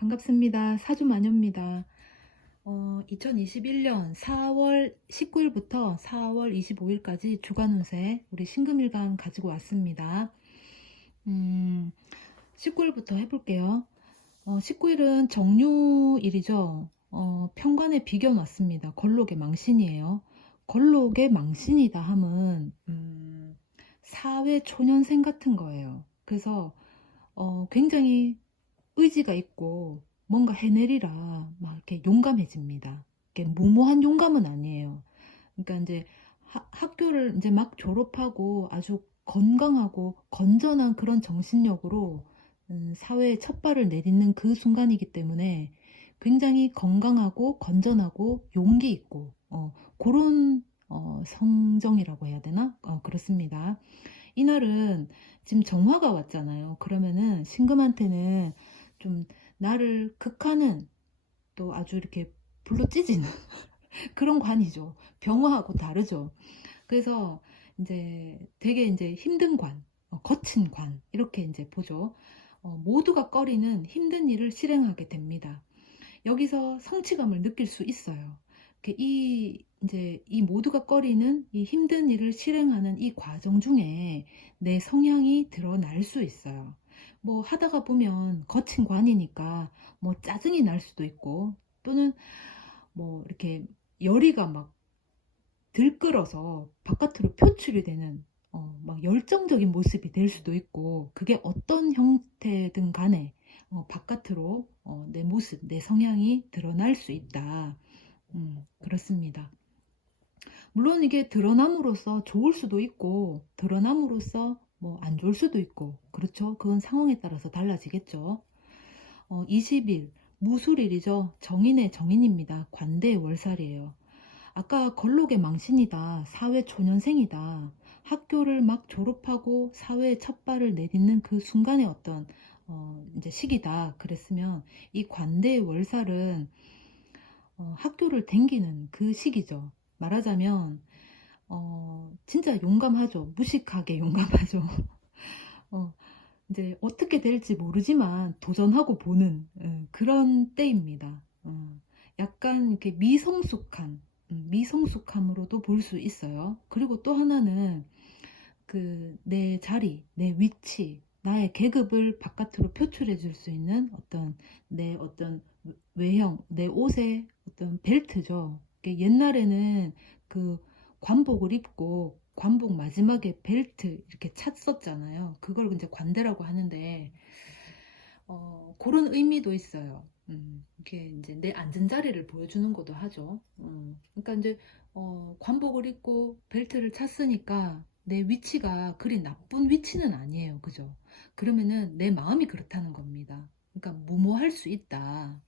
반갑습니다. 사주마녀입니다. 2021년 4월 19일부터 4월 25일까지 주간 운세 우리 신금일간 가지고 왔습니다. 19일부터 해볼게요. 19일은 정유일이죠. 편관에 비견 왔습니다. 걸록의 망신이에요. 걸록의 망신이다 함은 사회 초년생 같은 거예요. 그래서 굉장히 의지가 있고 뭔가 해내리라 막 이렇게 용감해집니다. 이렇게 무모한 용감은 아니에요. 그러니까 이제 학교를 이제 막 졸업하고 아주 건강하고 건전한 그런 정신력으로 사회에 첫 발을 내딛는 그 순간이기 때문에 굉장히 건강하고 건전하고 용기 있고 그런 성정이라고 해야 되나? 그렇습니다. 이날은 지금 정화가 왔잖아요. 그러면은 신금한테는 좀 나를 극하는 또 아주 이렇게 불로 찢는 그런 관이죠. 병화하고 다르죠. 그래서 이제 되게 이제 힘든 관, 거친 관 이렇게 이제 보죠. 모두가 꺼리는 힘든 일을 실행하게 됩니다. 여기서 성취감을 느낄 수 있어요. 이제 이 모두가 꺼리는 이 힘든 일을 실행하는 이 과정 중에 내 성향이 드러날 수 있어요. 뭐 하다가 보면 거친 관이니까 뭐 짜증이 날 수도 있고 또는 뭐 이렇게 열의가 막 들끓어서 바깥으로 표출이 되는 막 열정적인 모습이 될 수도 있고 그게 어떤 형태든 간에 바깥으로 내 모습, 내 성향이 드러날 수 있다. 그렇습니다. 물론 이게 드러남으로써 좋을 수도 있고 드러남으로써 뭐 안 좋을 수도 있고 그렇죠. 그건 상황에 따라서 달라지겠죠. 20일 무술일이죠. 정인의 정인입니다. 관대의 월살이에요. 아까 걸록의 망신이다. 사회 초년생이다. 학교를 막 졸업하고 사회에 첫 발을 내딛는 그 순간의 어떤 이제 시기다. 그랬으면 이 관대의 월살은 학교를 댕기는 그 시기죠. 말하자면 진짜 용감하죠. 무식하게 용감하죠. 어, 이제 어떻게 될지 모르지만 도전하고 보는 그런 때입니다. 약간 이렇게 미성숙함으로도 볼 수 있어요. 그리고 또 하나는 그 내 자리, 내 위치, 나의 계급을 바깥으로 표출해 줄 수 있는 내 어떤 외형, 내 옷의 어떤 벨트죠. 옛날에는 그 관복을 입고 관복 마지막에 벨트 이렇게 찼었잖아요. 그걸 이제 관대라고 하는데 그런 의미도 있어요. 이게 이제 내 앉은 자리를 보여주는 것도 하죠. 그러니까 이제 관복을 입고 벨트를 찼으니까 내 위치가 그리 나쁜 위치는 아니에요. 그죠? 그러면은 내 마음이 그렇다는 겁니다. 그러니까 무모할 수 있다.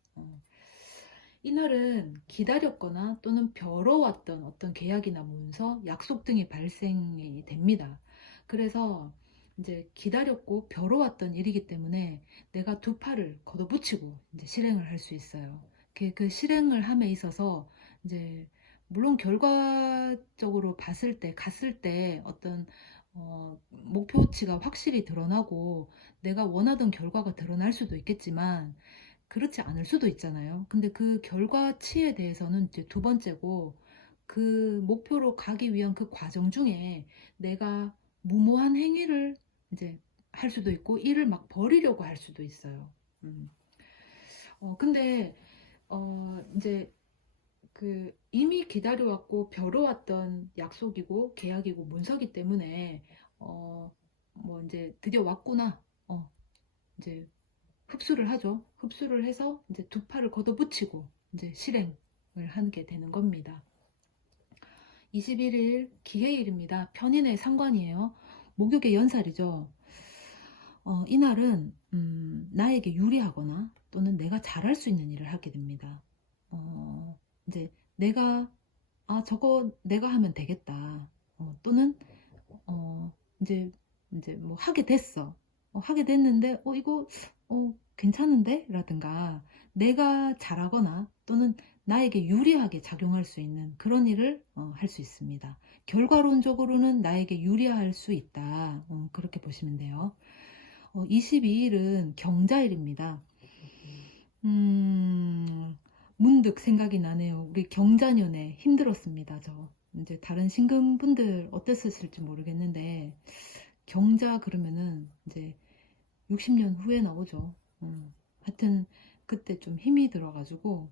이날은 기다렸거나 또는 벼러왔던 어떤 계약이나 문서, 약속 등이 발생이 됩니다. 그래서 이제 기다렸고 벼러왔던 일이기 때문에 내가 두 팔을 걷어붙이고 이제 실행을 할 수 있어요. 그 실행을 함에 있어서 이제 물론 결과적으로 봤을 때 갔을 때 어떤 목표치가 확실히 드러나고 내가 원하던 결과가 드러날 수도 있겠지만 그렇지 않을 수도 있잖아요. 근데 그 결과치에 대해서는 이제 두 번째고 그 목표로 가기 위한 그 과정 중에 내가 무모한 행위를 이제 할 수도 있고 일을 막 버리려고 할 수도 있어요. 근데 이제 그 이미 기다려왔고 벼러왔던 약속이고 계약이고 문서기 때문에 뭐 이제 드디어 왔구나. 이제 흡수를 하죠. 흡수를 해서 이제 두 팔을 걷어붙이고 이제 실행을 하게 되는 겁니다. 21일 기해일입니다. 편인의 상관이에요. 목욕의 연살이죠. 이날은 나에게 유리하거나 또는 내가 잘할 수 있는 일을 하게 됩니다. 이제 내가 저거 내가 하면 되겠다. 또는 어, 이제 뭐 하게 됐어. 하게 됐는데, 이거, 괜찮은데? 라든가, 내가 잘하거나 또는 나에게 유리하게 작용할 수 있는 그런 일을 할 수 있습니다. 결과론적으로는 나에게 유리할 수 있다. 그렇게 보시면 돼요. 22일은 경자일입니다. 문득 생각이 나네요. 우리 경자년에 힘들었습니다. 저 이제 다른 신금분들 어땠을지 모르겠는데 경자 그러면은 이제 60년 후에 나오죠. 하여튼 그때 좀 힘이 들어가지고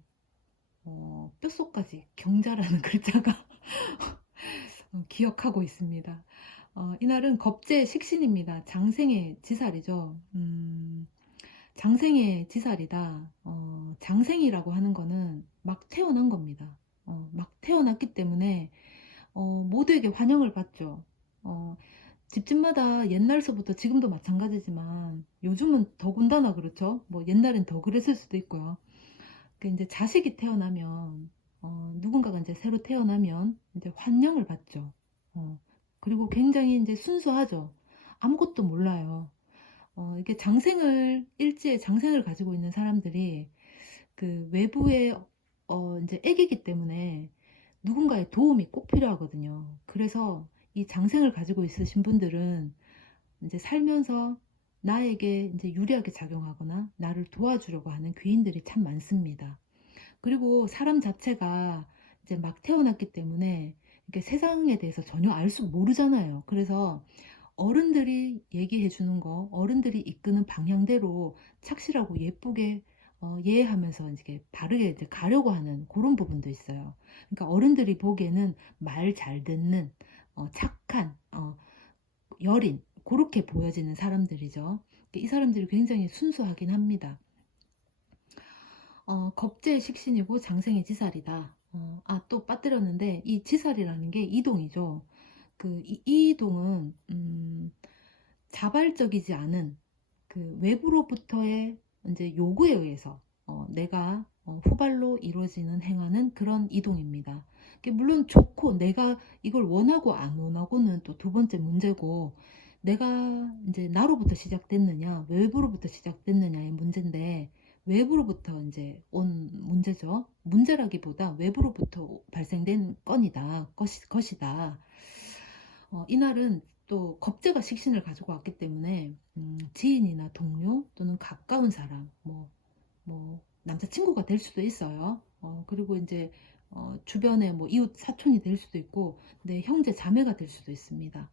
뼛속까지 경자라는 글자가 기억하고 있습니다. 이날은 겁재 식신입니다. 장생의 지살이죠. 장생의 지살이다. 장생이라고 하는 거는 막 태어난 겁니다. 막 태어났기 때문에 모두에게 환영을 받죠. 집집마다 옛날서부터 지금도 마찬가지지만 요즘은 더군다나 그렇죠. 뭐 옛날엔 더 그랬을 수도 있고요. 그 이제 자식이 태어나면 누군가가 이제 새로 태어나면 이제 환영을 받죠. 그리고 굉장히 이제 순수하죠. 아무것도 몰라요. 이게 일지에 장생을 가지고 있는 사람들이 그 외부의 이제 애기기 때문에 누군가의 도움이 꼭 필요하거든요. 그래서 이 장생을 가지고 있으신 분들은 이제 살면서 나에게 이제 유리하게 작용하거나 나를 도와주려고 하는 귀인들이 참 많습니다. 그리고 사람 자체가 이제 막 태어났기 때문에 이렇게 세상에 대해서 전혀 모르잖아요. 그래서 어른들이 얘기해 주는 거, 어른들이 이끄는 방향대로 착실하고 예쁘게 이해하면서 이제 바르게 이제 가려고 하는 그런 부분도 있어요. 그러니까 어른들이 보기에는 말 잘 듣는 착한 여린 그렇게 보여지는 사람들이죠. 이 사람들이 굉장히 순수하긴 합니다. 겁재의 식신이고 장생의 지살이다. 또 빠뜨렸는데 이 지살이라는 게 이동이죠. 그 이동은 자발적이지 않은 그 외부로부터의 이제 요구에 의해서 내가 후발로 이루어지는 행하는 그런 이동입니다. 물론 좋고 내가 이걸 원하고 안 원하고는 또 두 번째 문제고 내가 이제 나로부터 시작됐느냐 외부로부터 시작됐느냐의 문제인데 외부로부터 이제 온 문제죠. 문제라기보다 외부로부터 발생된 것이다. 이날은 또 겁재가 식신을 가지고 왔기 때문에 지인이나 동료 또는 가까운 사람 뭐 남자친구가 될 수도 있어요. 그리고 이제 주변에 뭐 이웃 사촌이 될 수도 있고 내 형제 자매가 될 수도 있습니다.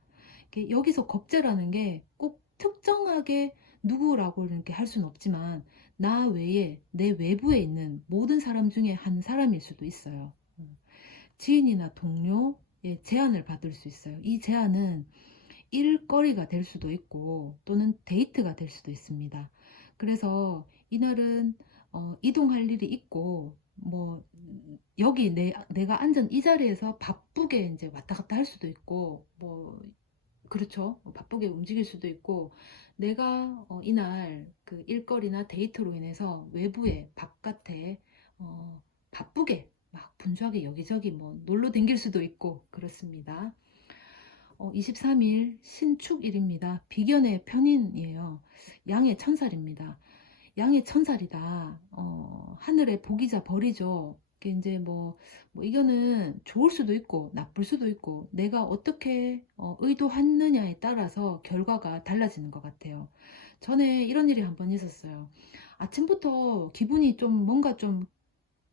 여기서 겁재라는 게 꼭 특정하게 누구라고 이렇게 할 수는 없지만 나 외에 내 외부에 있는 모든 사람 중에 한 사람일 수도 있어요. 지인이나 동료의 제안을 받을 수 있어요. 이 제안은 일거리가 될 수도 있고 또는 데이트가 될 수도 있습니다. 그래서 이날은 이동할 일이 있고 뭐 여기 내가 앉은 이 자리에서 바쁘게 이제 왔다 갔다 할 수도 있고 뭐 그렇죠. 바쁘게 움직일 수도 있고 내가 이날 그 일거리나 데이트로 인해서 외부에 바깥에 바쁘게 막 분주하게 여기저기 뭐 놀러 댕길 수도 있고 그렇습니다. 23일 신축일입니다. 비견의 편인이에요. 양의 천살입니다. 양의 천살이다. 하늘의 복이자 벌이죠. 이제 이거는 좋을 수도 있고 나쁠 수도 있고 내가 어떻게 의도했느냐에 따라서 결과가 달라지는 것 같아요. 전에 이런 일이 한 번 있었어요. 아침부터 기분이 좀 뭔가 좀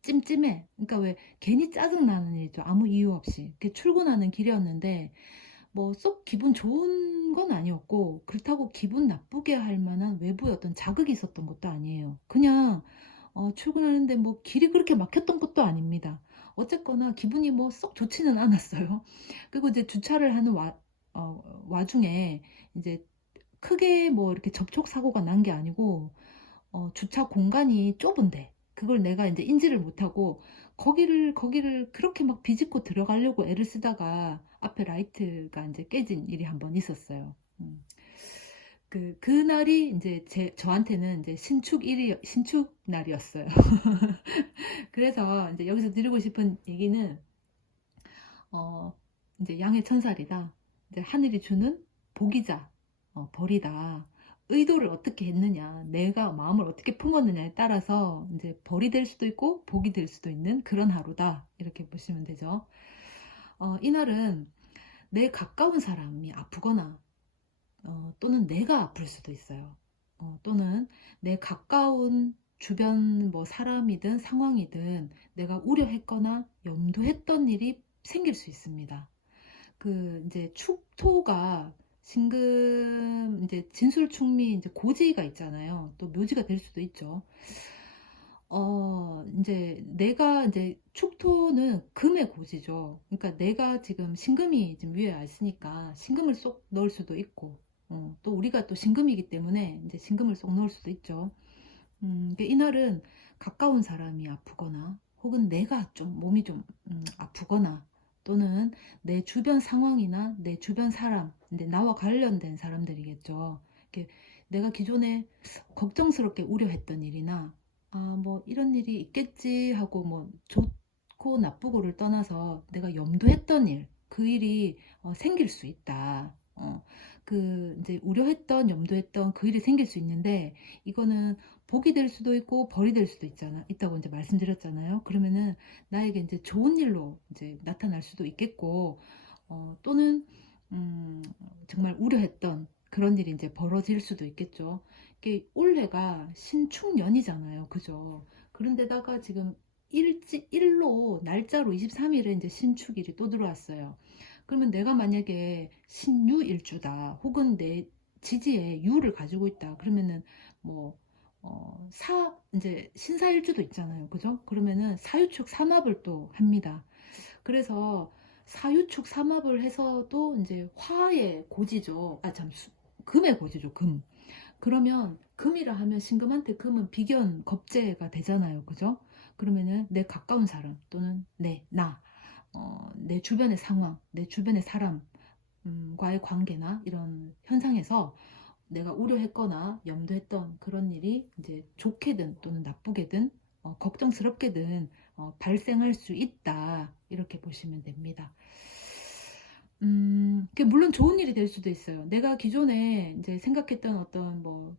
찜찜해. 그러니까 왜 괜히 짜증나는 일이죠. 아무 이유 없이. 출근하는 길이었는데 뭐 쏙 기분 좋은 건 아니었고 그렇다고 기분 나쁘게 할 만한 외부의 어떤 자극이 있었던 것도 아니에요. 그냥 출근하는데 뭐 길이 그렇게 막혔던 것도 아닙니다. 어쨌거나 기분이 뭐 썩 좋지는 않았어요. 그리고 이제 주차를 하는 와중에 이제 크게 뭐 이렇게 접촉 사고가 난 게 아니고 주차 공간이 좁은데 그걸 내가 이제 인지를 못하고 거기를 그렇게 막 비집고 들어가려고 애를 쓰다가 앞에 라이트가 이제 깨진 일이 한 번 있었어요. 그날이 이제 저한테는 이제 신축 날이었어요. 그래서 이제 여기서 드리고 싶은 얘기는 어, 이제 양의 천살이다. 이제 하늘이 주는 복이자 벌이다. 의도를 어떻게 했느냐, 내가 마음을 어떻게 품었느냐에 따라서 이제 벌이 될 수도 있고 복이 될 수도 있는 그런 하루다. 이렇게 보시면 되죠. 이날은 내 가까운 사람이 아프거나 또는 내가 아플 수도 있어요. 또는 내 가까운 주변 뭐 사람이든 상황이든 내가 우려했거나 염두했던 일이 생길 수 있습니다. 그 이제 축토가 신금 이제 진술충미 이제 고지가 있잖아요. 또 묘지가 될 수도 있죠. 이제 내가 이제 축토는 금의 고지죠. 그러니까 내가 지금 신금이 지금 위에 와 있으니까 신금을 쏙 넣을 수도 있고, 또 우리가 또 신금이기 때문에 이제 신금을 쏙 넣을 수도 있죠. 그러니까 이날은 가까운 사람이 아프거나 혹은 내가 좀 몸이 좀 아프거나 또는 내 주변 상황이나 내 주변 사람, 이제 나와 관련된 사람들이겠죠. 이렇게 내가 기존에 걱정스럽게 우려했던 일이나 뭐 이런 일이 있겠지 하고 뭐 좋고 나쁘고를 떠나서 내가 염두했던 일, 그 일이 생길 수 있다. 그 이제 우려했던 염두했던 그 일이 생길 수 있는데 이거는 복이 될 수도 있고 벌이 될 수도 있다고 이제 말씀드렸잖아요. 그러면은 나에게 이제 좋은 일로 이제 나타날 수도 있겠고, 또는 정말 우려했던 그런 일이 이제 벌어질 수도 있겠죠. 이게 올해가 신축년이잖아요, 그죠? 그런데다가 지금 일로 날짜로 23일에 이제 신축일이 또 들어왔어요. 그러면 내가 만약에 신유일주다, 혹은 내 지지에 유를 가지고 있다, 그러면은 뭐 이제 신사일주도 있잖아요. 그죠? 그러면은 사유축 삼합을 또 합니다. 그래서 사유축 삼합을 해서도 이제 화의 고지죠. 금의 고지죠. 금. 그러면 금이라 하면 신금한테 금은 비견 겁재가 되잖아요. 그죠? 그러면은 내 가까운 사람 또는 내 주변의 상황, 내 주변의 사람과의 관계나 이런 현상에서 내가 우려했거나 염두했던 그런 일이 이제 좋게든 또는 나쁘게든 걱정스럽게든 발생할 수 있다. 이렇게 보시면 됩니다. 그게 물론 좋은 일이 될 수도 있어요. 내가 기존에 이제 생각했던 어떤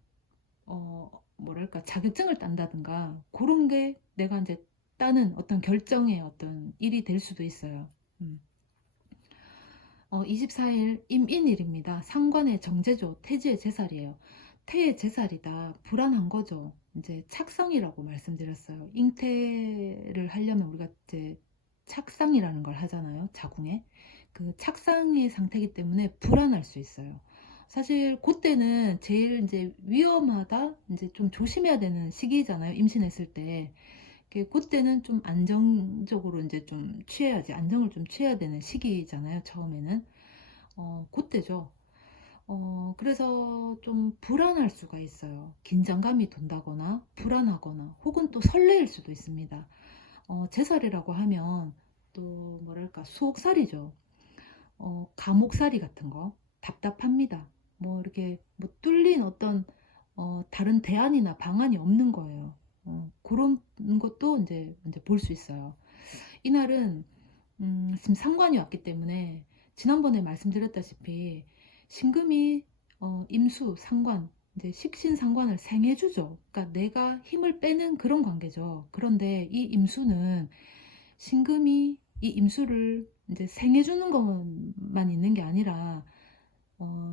뭐랄까 자격증을 딴다든가 그런 게 내가 이제 따는 어떤 결정의 어떤 일이 될 수도 있어요. 24일 임인일입니다. 상관의 정제죠. 태지의 제살이에요. 태의 제살이다. 불안한 거죠. 이제 착상이라고 말씀드렸어요. 잉태를 하려면 우리가 이제 착상이라는 걸 하잖아요. 자궁에. 그 착상의 상태이기 때문에 불안할 수 있어요. 사실 그때는 제일 이제 위험하다, 이제 좀 조심해야 되는 시기잖아요. 임신했을 때. 그때는 좀 안정적으로 이제 좀 취해야지, 안정을 좀 취해야 되는 시기잖아요. 처음에는. 그때죠. 그래서 좀 불안할 수가 있어요. 긴장감이 돈다거나 불안하거나 혹은 또 설레일 수도 있습니다. 제살이라고 하면 또 뭐랄까 수옥살이죠. 감옥살이 같은 거 답답합니다. 뭐 이렇게 뭐 뚫린 어떤 다른 대안이나 방안이 없는 거예요. 그런 것도 이제 볼 수 있어요. 이날은 지금 상관이 왔기 때문에 지난번에 말씀드렸다시피 신금이 임수 상관 이제 식신상관을 생해주죠. 그러니까 내가 힘을 빼는 그런 관계죠. 그런데 이 임수는 신금이 이 임수를 이제 생해주는 것만 있는 게 아니라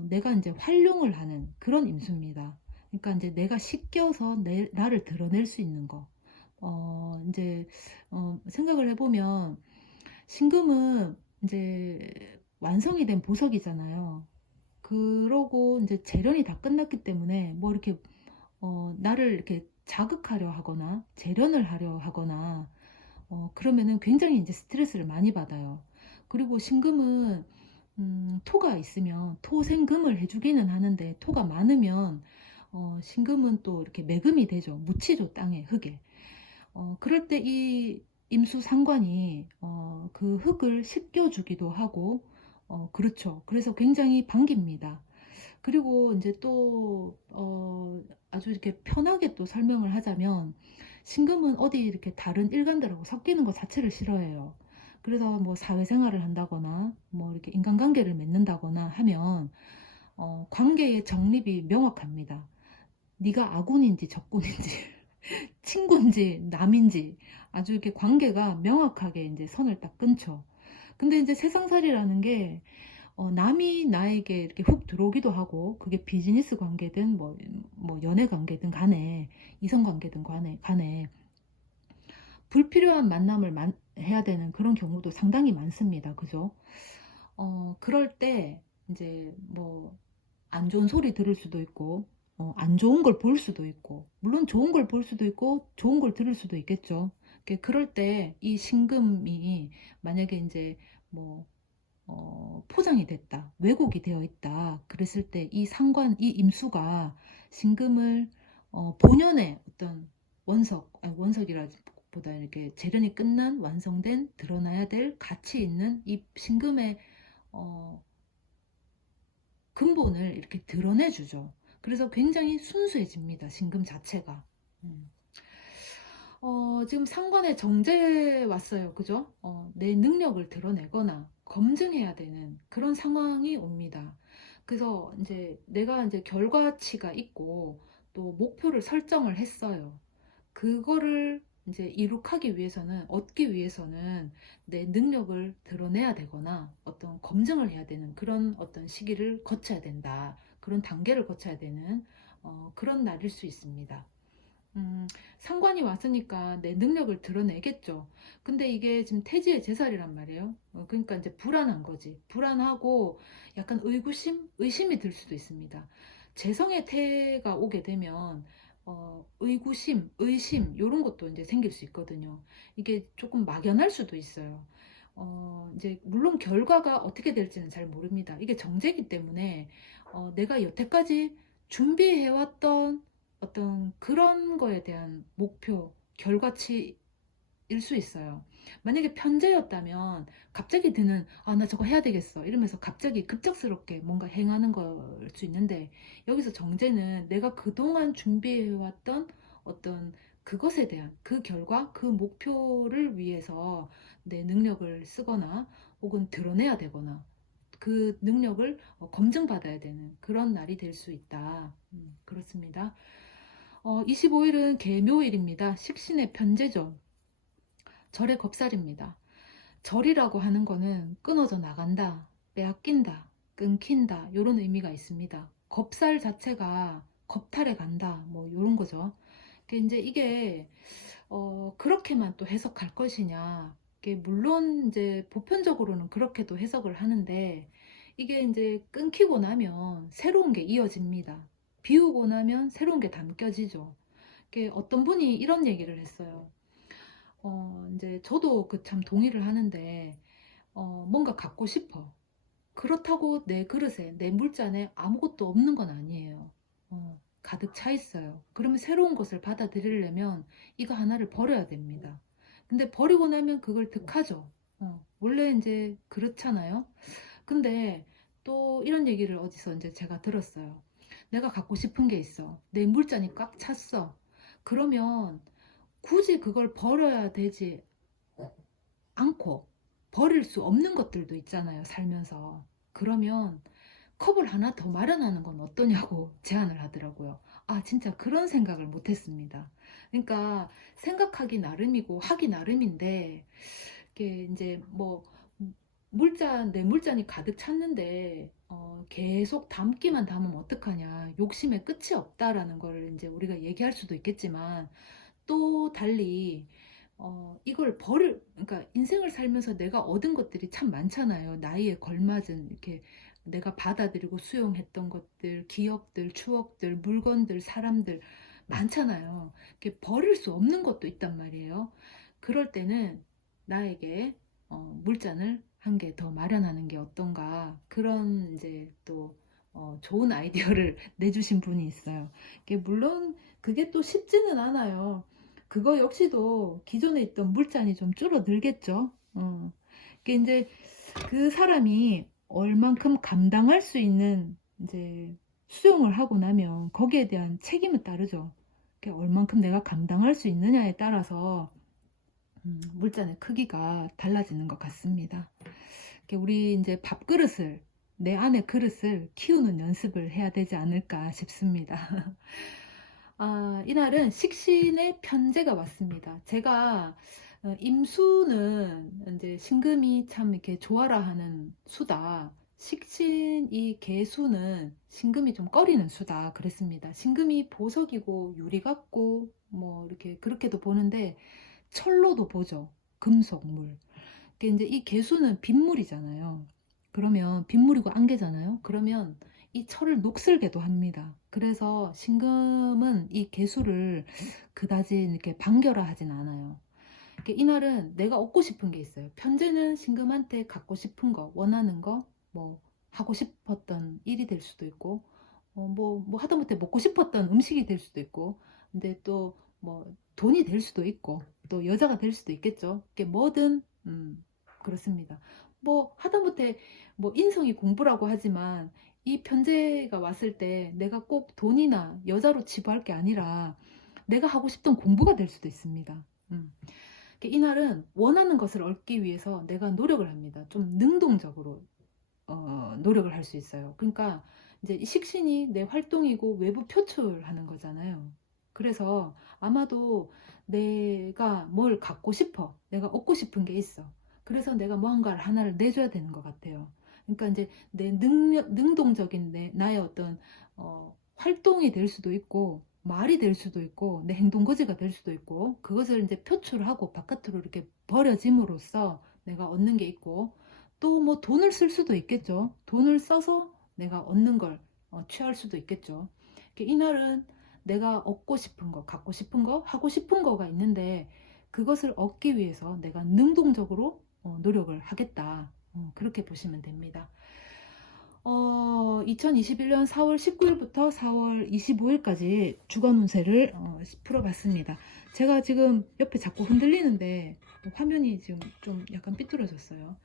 내가 이제 활용을 하는 그런 임수입니다. 그러니까 이제 내가 씻겨서 나를 드러낼 수 있는 거. 이제 생각을 해보면 신금은 이제 완성이 된 보석이잖아요. 그러고 이제 재련이 다 끝났기 때문에 뭐 이렇게 나를 이렇게 자극하려 하거나 재련을 하려 하거나 그러면은 굉장히 이제 스트레스를 많이 받아요. 그리고 신금은 토가 있으면 토생금을 해주기는 하는데 토가 많으면 신금은 또 이렇게 매금이 되죠. 묻히죠. 땅에 흙에. 그럴 때 이 임수상관이 그 흙을 씻겨주기도 하고 그렇죠. 그래서 굉장히 반깁니다. 그리고 이제 또 아주 이렇게 편하게 또 설명을 하자면 신금은 어디 이렇게 다른 일간들하고 섞이는 것 자체를 싫어해요. 그래서 뭐 사회생활을 한다거나 뭐 이렇게 인간관계를 맺는다거나 하면 관계의 정립이 명확합니다. 네가 아군인지 적군인지 친구인지 남인지 아주 이렇게 관계가 명확하게 이제 선을 딱 끊죠. 근데 이제 세상살이라는 게 남이 나에게 이렇게 훅 들어오기도 하고, 그게 비즈니스 관계든 뭐 연애 관계든 간에, 이성 관계든 간에 불필요한 만남을 해야 되는 그런 경우도 상당히 많습니다. 그죠? 그럴 때 이제 뭐 안 좋은 소리 들을 수도 있고, 안 좋은 걸 볼 수도 있고, 물론 좋은 걸 볼 수도 있고, 좋은 걸 들을 수도 있겠죠. 그럴 때 이 신금이 만약에 이제 뭐, 포장이 됐다, 왜곡이 되어 있다, 그랬을 때 이 상관, 이 임수가 신금을, 본연의 어떤 원석이라기보다 이렇게 재련이 끝난, 완성된, 드러나야 될 가치 있는 이 신금의, 어, 근본을 이렇게 드러내주죠. 그래서 굉장히 순수해집니다. 신금 자체가. 음. 지금 상관에 정제 왔어요. 그죠? 내 능력을 드러내거나 검증해야 되는 그런 상황이 옵니다. 그래서 이제 내가 이제 결과치가 있고 또 목표를 설정을 했어요. 그거를 이제 이룩하기 위해서는, 얻기 위해서는 내 능력을 드러내야 되거나 어떤 검증을 해야 되는 그런 어떤 시기를 거쳐야 된다. 그런 단계를 거쳐야 되는 그런 날일 수 있습니다. 상관이 왔으니까 내 능력을 드러내겠죠. 근데 이게 지금 태지의 제살이란 말이에요. 그러니까 이제 불안한 거지. 불안하고 약간 의심이 들 수도 있습니다. 재성의 태가 오게 되면 의구심, 의심 이런 것도 이제 생길 수 있거든요. 이게 조금 막연할 수도 있어요. 이제 물론 결과가 어떻게 될지는 잘 모릅니다. 이게 정제이기 때문에 내가 여태까지 준비해왔던 어떤 그런 거에 대한 목표, 결과치일 수 있어요. 만약에 편제였다면 갑자기 드는, 아, 나 저거 해야 되겠어, 이러면서 갑자기 급작스럽게 뭔가 행하는 걸 수 있는데, 여기서 정제는 내가 그동안 준비해왔던 어떤 그것에 대한 그 결과, 그 목표를 위해서 내 능력을 쓰거나 혹은 드러내야 되거나 그 능력을 검증받아야 되는 그런 날이 될 수 있다. 그렇습니다. 25일은 계묘일입니다. 식신의 편제죠. 절의 겁살입니다. 절이라고 하는 거는 끊어져 나간다, 빼앗긴다, 끊긴다, 이런 의미가 있습니다. 겁살 자체가 겁탈해 간다, 뭐 이런 거죠. 이제 이게 그렇게만 또 해석할 것이냐? 이게 물론 이제 보편적으로는 그렇게도 해석을 하는데, 이게 이제 끊기고 나면 새로운 게 이어집니다. 비우고 나면 새로운 게 담겨지죠. 어떤 분이 이런 얘기를 했어요. 이제 저도 그 참 동의를 하는데, 뭔가 갖고 싶어. 그렇다고 내 그릇에, 내 물잔에 아무것도 없는 건 아니에요. 가득 차 있어요. 그러면 새로운 것을 받아들이려면 이거 하나를 버려야 됩니다. 근데 버리고 나면 그걸 득하죠. 원래 이제 그렇잖아요. 근데 또 이런 얘기를 어디서 이제 제가 들었어요. 내가 갖고 싶은 게 있어. 내 물잔이 꽉 찼어. 그러면 굳이 그걸 버려야 되지 않고 버릴 수 없는 것들도 있잖아요, 살면서. 그러면 컵을 하나 더 마련하는 건 어떠냐고 제안을 하더라고요. 아, 진짜 그런 생각을 못 했습니다. 그러니까 생각하기 나름이고 하기 나름인데, 이게 이제 뭐 내 물잔이 가득 찼는데 계속 담기만 담으면 어떡하냐, 욕심에 끝이 없다라는 걸 이제 우리가 얘기할 수도 있겠지만, 또 달리 이걸 그러니까 인생을 살면서 내가 얻은 것들이 참 많잖아요. 나이에 걸맞은 이렇게 내가 받아들이고 수용했던 것들, 기억들, 추억들, 물건들, 사람들 많잖아요. 이렇게 버릴 수 없는 것도 있단 말이에요. 그럴 때는 나에게 물잔을 한 개 더 마련하는 게 어떤가, 그런 이제 또 좋은 아이디어를 내주신 분이 있어요. 물론 그게 또 쉽지는 않아요. 그거 역시도 기존에 있던 물잔이 좀 줄어들겠죠. 그게 이제 그 사람이 얼만큼 감당할 수 있는 이제 수용을 하고 나면 거기에 대한 책임은 따르죠. 얼만큼 내가 감당할 수 있느냐에 따라서 물잔의 크기가 달라지는 것 같습니다. 우리 이제 밥그릇을, 내 안의 그릇을 키우는 연습을 해야 되지 않을까 싶습니다. 이날은 식신의 편제가 왔습니다. 제가 임수는 이제 신금이 참 이렇게 좋아라 하는 수다. 식신 이 개수는 신금이 좀 꺼리는 수다 그랬습니다. 신금이 보석이고 유리 같고 뭐 이렇게 그렇게도 보는데 철로도 보죠. 금속, 물. 이제 이 개수는 빗물이잖아요. 그러면 빗물이고 안개잖아요. 그러면 이 철을 녹슬게도 합니다. 그래서 신금은 이 개수를 그다지 이렇게 반결화하진 않아요. 이날은 내가 얻고 싶은 게 있어요. 편제는 신금한테 갖고 싶은 거, 원하는 거, 뭐 하고 싶었던 일이 될 수도 있고, 뭐 하다못해 먹고 싶었던 음식이 될 수도 있고, 근데 또 뭐 돈이 될 수도 있고, 또 여자가 될 수도 있겠죠. 이게 뭐든 그렇습니다. 뭐 하다못해 뭐 인성이 공부라고 하지만 이 편제가 왔을 때 내가 꼭 돈이나 여자로 치부할 게 아니라 내가 하고 싶던 공부가 될 수도 있습니다. 이날은 원하는 것을 얻기 위해서 내가 노력을 합니다. 좀 능동적으로 노력을 할 수 있어요. 그러니까 이제 이 식신이 내 활동이고 외부 표출하는 거잖아요. 그래서 아마도 내가 뭘 갖고 싶어, 내가 얻고 싶은 게 있어. 그래서 내가 뭔가를 하나를 내줘야 되는 것 같아요. 그러니까 이제 내 능동적인 나의 어떤 활동이 될 수도 있고 말이 될 수도 있고 내 행동 거지가 될 수도 있고 그것을 이제 표출하고 바깥으로 이렇게 버려짐으로써 내가 얻는 게 있고 또 뭐 돈을 쓸 수도 있겠죠. 돈을 써서 내가 얻는 걸 취할 수도 있겠죠. 이날은 내가 얻고 싶은 거, 갖고 싶은 거, 하고 싶은 거가 있는데 그것을 얻기 위해서 내가 능동적으로 노력을 하겠다. 그렇게 보시면 됩니다. 2021년 4월 19일부터 4월 25일까지 주간 운세를 풀어봤습니다. 제가 지금 옆에 자꾸 흔들리는데 화면이 지금 좀 약간 삐뚤어졌어요.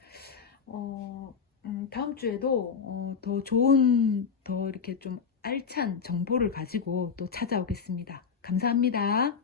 다음 주에도 더 좋은, 더 이렇게 좀 알찬 정보를 가지고 또 찾아오겠습니다. 감사합니다.